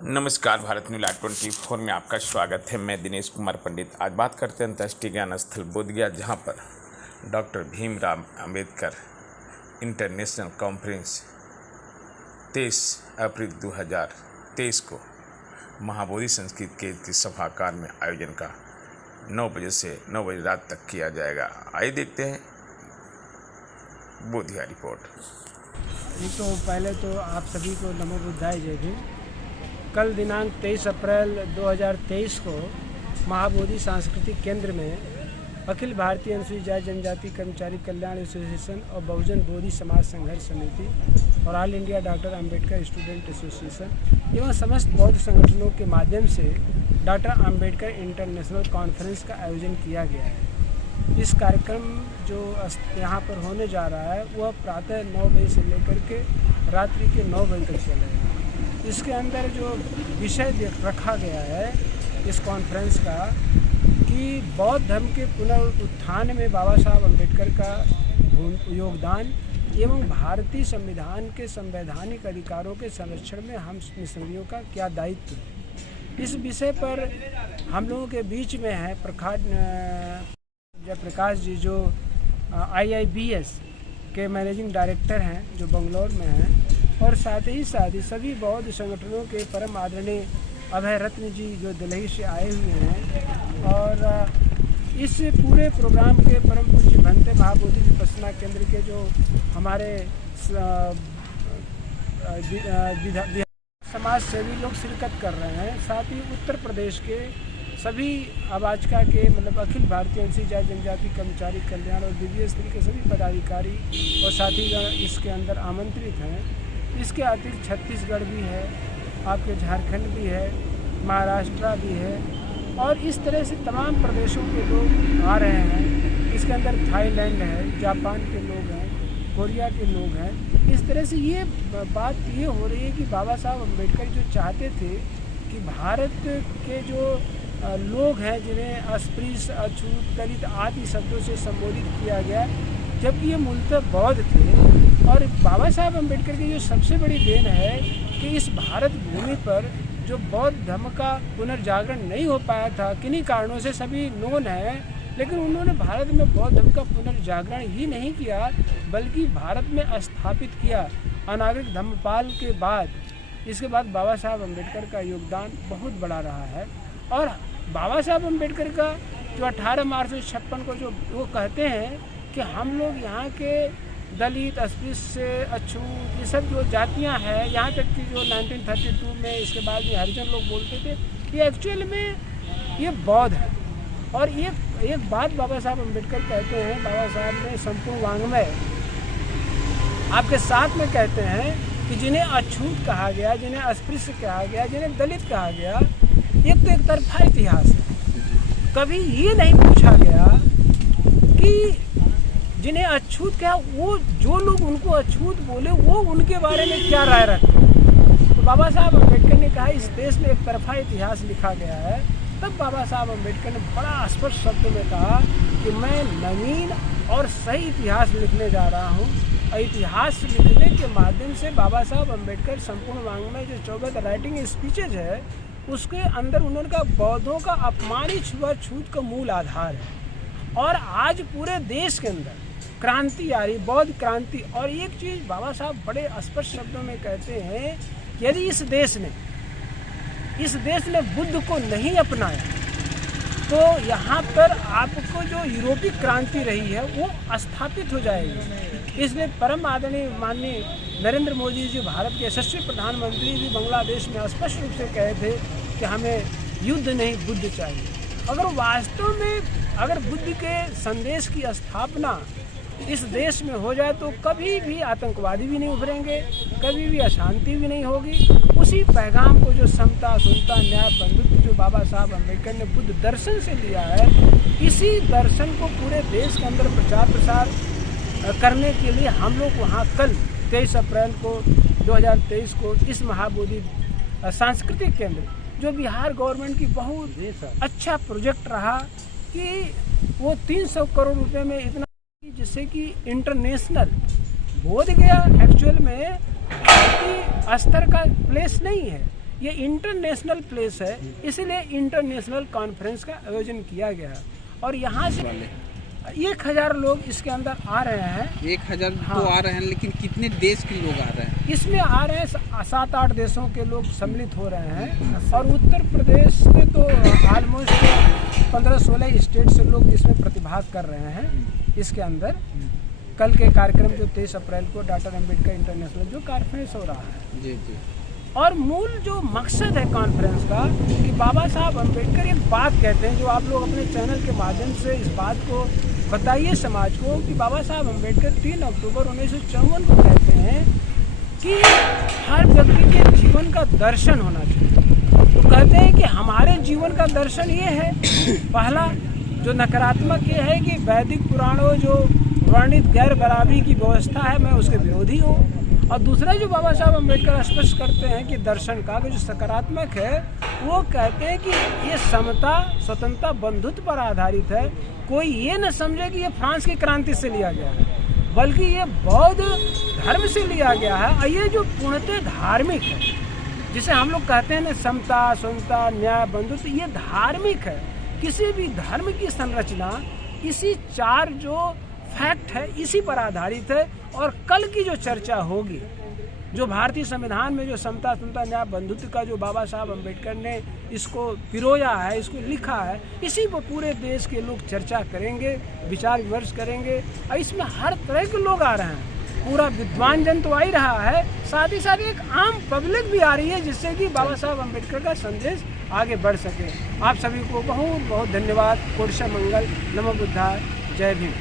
नमस्कार, Bharat news live 24 में आपका स्वागत है। मैं दिनेश कुमार पंडित। आज बात करते हैं अंतर्राष्ट्रीय ज्ञान स्थल बोधगया, जहां पर doctor Bhimrao Ambedkar international conference 23 अप्रैल 2023 को महाबोधि संस्कृत केंद्र की सभागार में आयोजन का 9 बजे से 9 बजे रात तक किया जाएगा। आइए देखते हैं बोधगया रिपोर्ट। तो पहले तो आप सभी को नमो बुद्धाय जय भीम। कल दिनांक 23 अप्रैल 2023 को महाबोधि सांस्कृतिक केंद्र में अखिल भारतीय अनुसूचित जाति जनजाति कर्मचारी कल्याण एसोसिएशन और बहुजन बोधि समाज संघर्ष समिति और all India doctor Ambedkar student association एवं समस्त बौद्ध संगठनों के माध्यम से डॉक्टर अंबेडकर इंटरनेशनल कॉन्फ्रेंस का आयोजन किया गया है। इस कार्यक्रम जो यहाँ पर होने जा रहा है वह प्रातः 9 बजे से लेकर के रात्रि के 9 बजे तक चलेगा। इसके अंदर जो विषय रखा गया है इस कॉन्फ्रेंस का कि बौद्ध धर्म के पुनरुत्थान में बाबा साहब अम्बेडकर का योगदान एवं भारतीय संविधान के संवैधानिक अधिकारों के संरक्षण में हम मिशनरियों का क्या दायित्व है। इस विषय पर हम लोगों के बीच में है जयप्रकाश जी, जो IIBS के मैनेजिंग डायरेक्टर हैं, जो बंगलौर में हैं, और साथ ही सभी बौद्ध संगठनों के परम आदरणीय अभय रत्न जी जो दिल्ली से आए हुए हैं। और इस पूरे प्रोग्राम के परम पूज्य भंते महाबोधि विपश्यना केंद्र के जो हमारे समाज सेवी लोग शिरकत कर रहे हैं। साथ ही उत्तर प्रदेश के सभी अबाचका के मतलब अखिल भारतीय अनुसूचित जाति जनजाति कर्मचारी कल्याण और द्वितीय स्तर के सभी पदाधिकारी और साथीगण इसके अंदर आमंत्रित हैं। इसके अतिरिक्त छत्तीसगढ़ भी है, आपके झारखंड भी है, महाराष्ट्र भी है और इस तरह से तमाम प्रदेशों के लोग आ रहे हैं। इसके अंदर थाईलैंड है, जापान के लोग हैं, कोरिया के लोग हैं। इस तरह से ये बात ये हो रही है कि बाबा साहब अम्बेडकर जो चाहते थे कि भारत के जो लोग हैं जिन्हें अस्पृश्य, अछूत, दलित आदि शब्दों से संबोधित किया गया, जबकि ये मूलतः बौद्ध थे। और बाबा साहब अम्बेडकर की जो सबसे बड़ी देन है कि इस भारत भूमि पर जो बौद्ध धर्म का पुनर्जागरण नहीं हो पाया था, किन्हीं कारणों से सभी नोन है, लेकिन उन्होंने भारत में बौद्ध धर्म का पुनर्जागरण ही नहीं किया बल्कि भारत में स्थापित किया अनागरिक धर्मपाल के बाद। इसके बाद बाबा साहब अम्बेडकर का योगदान बहुत बड़ा रहा है। और बाबा साहब अम्बेडकर का जो 18 मार्च 1956 को जो वो कहते हैं कि हम लोग यहाँ के दलित, अस्पृश्य, अछूत, ये सब जो जातियाँ हैं, यहाँ तक कि जो 1932 में इसके बाद में हरिजन लोग बोलते थे, ये एक्चुअल में ये बौद्ध है। और एक बात बाबा साहब अम्बेडकर कहते हैं, बाबा साहब ने संपूर्ण वाङ्मय आपके साथ में कहते हैं कि जिन्हें अछूत कहा गया, जिन्हें अस्पृश्य कहा गया, जिन्हें दलित कहा गया, एक तो एक तरफा इतिहास है। कभी ये नहीं पूछा गया कि जिन्हें अछूत क्या, वो जो लोग उनको अछूत बोले वो उनके बारे में क्या राय रखते हैं। तो बाबा साहब अम्बेडकर ने कहा इस देश में एक तरफा इतिहास लिखा गया है। तब बाबा साहब अम्बेडकर ने बड़ा स्पष्ट शब्द में कहा कि मैं नवीन और सही इतिहास लिखने जा रहा हूँ। इतिहास लिखने के माध्यम से बाबा साहब अम्बेडकर संपूर्ण वाङ्मय जो 14 राइटिंग स्पीचेज है उसके अंदर उन्होंने कहा बौद्धों का अपमान ही छुआछूत का मूल आधार है। और आज पूरे देश के अंदर क्रांति आ रही, बौद्ध क्रांति। और एक चीज़ बाबा साहब बड़े स्पष्ट शब्दों में कहते हैं कि यदि इस देश ने बुद्ध को नहीं अपनाया तो यहाँ पर आपको जो यूरोपीय क्रांति रही है वो स्थापित हो जाएगी। इसलिए परम आदरणीय माननीय नरेंद्र मोदी जी, भारत के यशस्वी प्रधानमंत्री भी बांग्लादेश में स्पष्ट रूप से कहे थे कि हमें युद्ध नहीं बुद्ध चाहिए। अगर वास्तव में अगर बुद्ध के संदेश की स्थापना इस देश में हो जाए तो कभी भी आतंकवादी भी नहीं उभरेंगे, कभी भी अशांति भी नहीं होगी। उसी पैगाम को जो समता, सुनता, न्याय, बंधुत्व जो बाबा साहब अम्बेडकर ने बुद्ध दर्शन से लिया है, इसी दर्शन को पूरे देश के अंदर प्रचार प्रसार करने के लिए हम लोग वहाँ कल 23 अप्रैल को 2023 को इस महाबोधि सांस्कृतिक केंद्र जो बिहार गवर्नमेंट की बहुत अच्छा प्रोजेक्ट रहा कि वो 300 करोड़ रुपए में इतना, जिससे कि इंटरनेशनल बोधगया एक्चुअल में स्तर का प्लेस नहीं है। ये इंटरनेशनल प्लेस है, इसलिए इंटरनेशनल कॉन्फ्रेंस का आयोजन किया गया है। और यहाँ से 1000 लोग इसके अंदर आ रहे हैं। 1000 हाँ। तो आ रहे हैं, लेकिन कितने देश के लोग आ रहे हैं? इसमें आ रहे हैं 7-8 देशों के लोग सम्मिलित हो रहे हैं। और उत्तर प्रदेश से तो ऑलमोस्ट 15-16 स्टेट से लोग इसमें प्रतिभाग कर रहे हैं। इसके अंदर कल के कार्यक्रम जो 23 अप्रैल को डॉक्टर अम्बेडकर इंटरनेशनल जो कॉन्फ्रेंस हो रहा है, जी जी। और मूल जो मकसद है कॉन्फ्रेंस का कि बाबा साहब अम्बेडकर एक बात कहते हैं, जो आप लोग अपने चैनल के माध्यम से इस बात को बताइए समाज को, कि बाबा साहब अम्बेडकर 3 अक्टूबर 1954 को कहते हैं कि हर व्यक्ति के जीवन का दर्शन होना चाहिए। तो कहते हैं कि हमारे जीवन का दर्शन ये है, पहला जो नकारात्मक ये है कि वैदिक पुराणों जो वर्णित गैर बराबरी की व्यवस्था है, मैं उसके विरोधी हूँ। और दूसरा जो बाबा साहब अम्बेडकर स्पष्ट करते हैं कि दर्शन का जो सकारात्मक है, वो कहते हैं कि ये समता, स्वतंत्रता, बंधुत्व पर आधारित है। कोई ये न समझे कि ये फ्रांस की क्रांति से लिया गया है, बल्कि ये बौद्ध धर्म से लिया गया है। और ये जो पूर्णतः धार्मिक है, जिसे हम लोग कहते हैं ना समता, स्वतंत्रता, न्याय, बंधुत्व, ये धार्मिक है। किसी भी धर्म की संरचना इसी 4 जो फैक्ट है इसी पर आधारित है। और कल की जो चर्चा होगी, जो भारतीय संविधान में जो समता, स्वतंत्रता, न्याय, बंधुत्व का जो बाबा साहब अम्बेडकर ने इसको पिरोया है, इसको लिखा है, इसी पर पूरे देश के लोग चर्चा करेंगे, विचार विमर्श करेंगे। और इसमें हर तरह के लोग आ रहे हैं, पूरा विद्वान जन तो आ ही रहा है, साथ ही साथ एक आम पब्लिक भी आ रही है, जिससे कि बाबा साहब अम्बेडकर का संदेश आगे बढ़ सके। आप सभी को बहुत बहुत धन्यवाद। कोटशा मंगल। नमो बुद्धाय। जय भीम।